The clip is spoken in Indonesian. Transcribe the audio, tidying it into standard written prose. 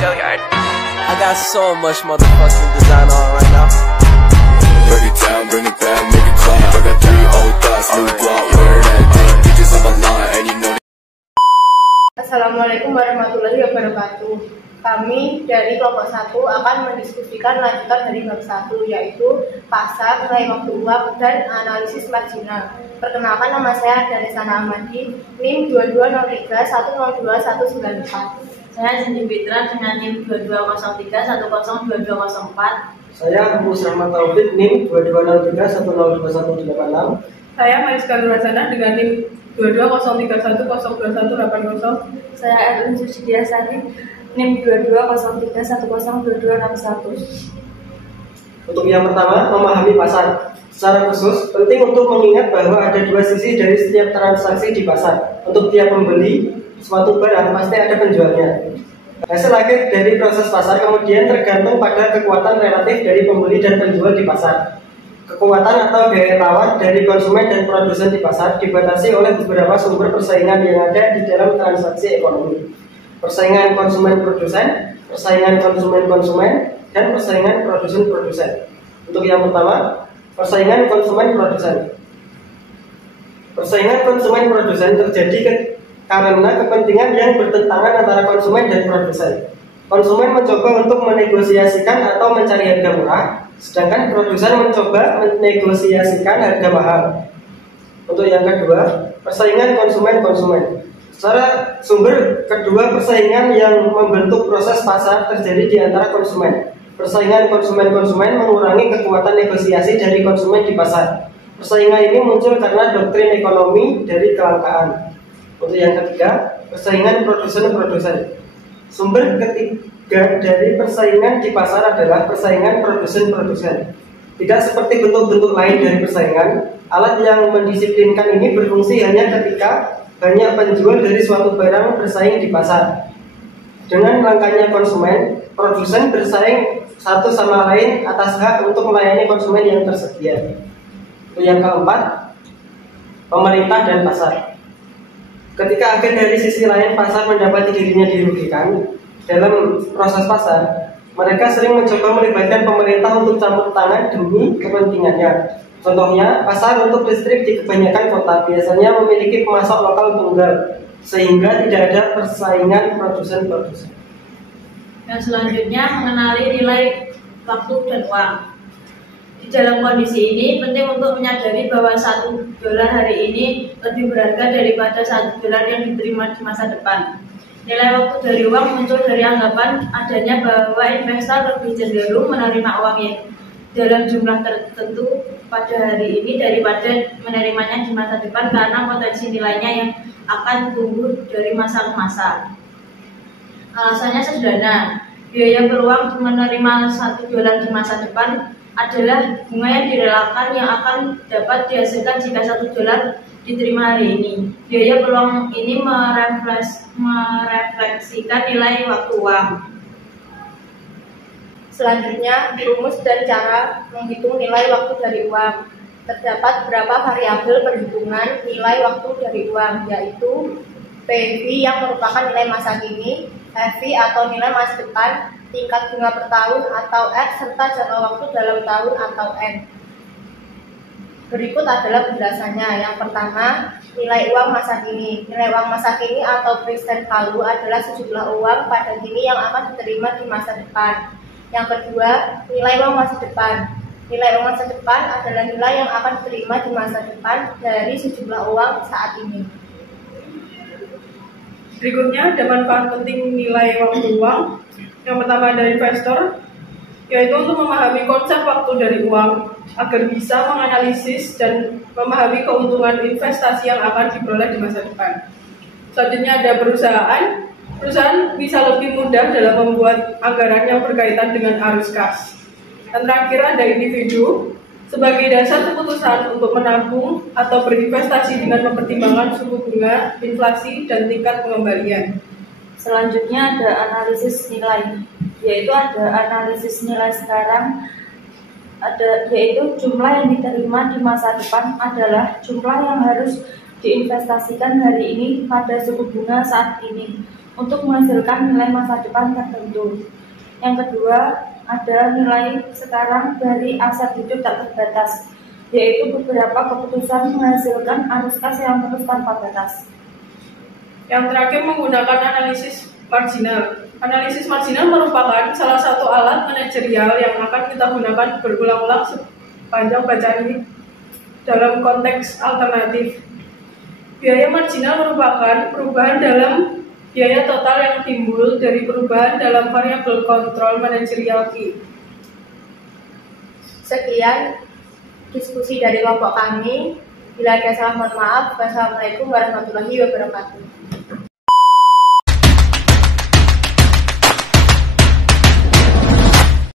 I got so much motherfucking design on right now. Break it down, bring it back, make it clap. I got 3 old thoughts, new block, where that thing. Bitches on my line, and you know. Assalamualaikum warahmatullahi wabarakatuh. Kami dari kelompok 1 akan mendiskusikan lanjutan dari bab 1, yaitu pasar, nilai waktu uang, dan analisis marginal. Perkenalkan, nama saya Daresana Ahmadi, NIM 2203102194. Saya Cindy Fitra dengan NIM 2203102204. Saya Mus Rahmat Taufik, NIM 2203102186. Saya Mariska Nurhasana dengan NIM 2203102180. Saya Erlin Sucidia Sari, NIM 2203102261. Untuk yang pertama, memahami pasar. Secara khusus, penting untuk mengingat bahwa ada 2 sisi dari setiap transaksi di pasar. Untuk tiap pembeli suatu barang pasti ada penjualnya. Hasil akhir dari proses pasar kemudian tergantung pada kekuatan relatif dari pembeli dan penjual di pasar. Kekuatan atau daya tawar dari konsumen dan produsen di pasar dibatasi oleh beberapa sumber persaingan yang ada di dalam transaksi ekonomi. Persaingan konsumen-produsen, persaingan konsumen-konsumen, dan persaingan produsen-produsen. Untuk yang pertama, persaingan konsumen-produsen. Persaingan konsumen-produsen terjadi karena kepentingan yang bertentangan antara konsumen dan produsen. Konsumen mencoba untuk menegosiasikan atau mencari harga murah, sedangkan produsen mencoba menegosiasikan harga mahal. Untuk yang kedua, persaingan konsumen-konsumen. Secara sumber kedua, persaingan yang membentuk proses pasar terjadi di antara konsumen. Persaingan konsumen-konsumen mengurangi kekuatan negosiasi dari konsumen di pasar. Persaingan ini muncul karena doktrin ekonomi dari kelangkaan. Untuk yang ketiga, persaingan produsen-produsen. Sumber ketiga dari persaingan di pasar adalah persaingan produsen-produsen. Tidak seperti bentuk-bentuk lain dari persaingan, alat yang mendisiplinkan ini berfungsi hanya ketika banyak penjual dari suatu barang bersaing di pasar. Dengan langkahnya konsumen, produsen bersaing satu sama lain atas hak untuk melayani konsumen yang tersedia. Yang keempat, pemerintah dan pasar. Ketika agen dari sisi lain pasar mendapati dirinya dirugikan dalam proses pasar, mereka sering mencoba melibatkan pemerintah untuk campur tangan demi kepentingannya. Contohnya, pasar untuk listrik di kebanyakan kota biasanya memiliki pemasok lokal tunggal, sehingga tidak ada persaingan produsen-produsen. Yang selanjutnya, mengenali nilai waktu dan uang. Di dalam kondisi ini, penting untuk menyadari bahwa $1 hari ini lebih berharga daripada $1 yang diterima di masa depan. Nilai waktu dari uang muncul dari anggapan adanya bahwa investor lebih cenderung menerima uang yang dalam jumlah tertentu pada hari ini daripada menerimanya di masa depan karena potensi nilainya yang akan tumbuh dari masa ke masa. Alasannya sederhana, biaya peluang menerima $1 di masa depan adalah bunga yang direlakan yang akan dapat dihasilkan jika $1 diterima hari ini. Biaya peluang ini merefleksikan nilai waktu uang. Selanjutnya, rumus dan cara menghitung nilai waktu dari uang. Terdapat beberapa variabel perhitungan nilai waktu dari uang, yaitu PV yang merupakan nilai masa kini, FV atau nilai masa depan, tingkat bunga per tahun atau X, serta jangka waktu dalam tahun atau N. Berikut adalah penjelasannya. Yang pertama, nilai uang masa kini. Nilai uang masa kini atau present value adalah sejumlah uang pada kini yang akan diterima di masa depan. Yang kedua, nilai uang masa depan. Nilai uang masa depan adalah nilai yang akan diterima di masa depan dari sejumlah uang saat ini. Berikutnya ada manfaat penting nilai waktu uang. Yang pertama dari investor, yaitu untuk memahami konsep waktu dari uang agar bisa menganalisis dan memahami keuntungan investasi yang akan diperoleh di masa depan. Selanjutnya ada perusahaan. Perusahaan bisa lebih mudah dalam membuat anggaran yang berkaitan dengan arus kas. Dan terakhir ada individu. Sebagai dasar keputusan untuk menabung atau berinvestasi dengan mempertimbangkan suku bunga, inflasi, dan tingkat pengembalian. Selanjutnya ada analisis nilai, yaitu ada analisis nilai sekarang, yaitu jumlah yang diterima di masa depan adalah jumlah yang harus diinvestasikan hari ini pada suku bunga saat ini. untuk menghasilkan nilai masa depan tertentu. Yang kedua, ada nilai sekarang dari aset hidup tak terbatas, yaitu beberapa keputusan menghasilkan arus kas yang terus tanpa batas. Yang terakhir menggunakan analisis marginal. Analisis marginal merupakan salah satu alat manajerial yang akan kita gunakan berulang-ulang sepanjang bacaan ini dalam konteks alternatif. Biaya marginal merupakan perubahan dalam biaya total yang timbul dari perubahan dalam variabel kontrol manajerial Q. Sekian diskusi dari kelompok kami. Bila ada salah mohon maaf. Wassalamualaikum warahmatullahi wabarakatuh.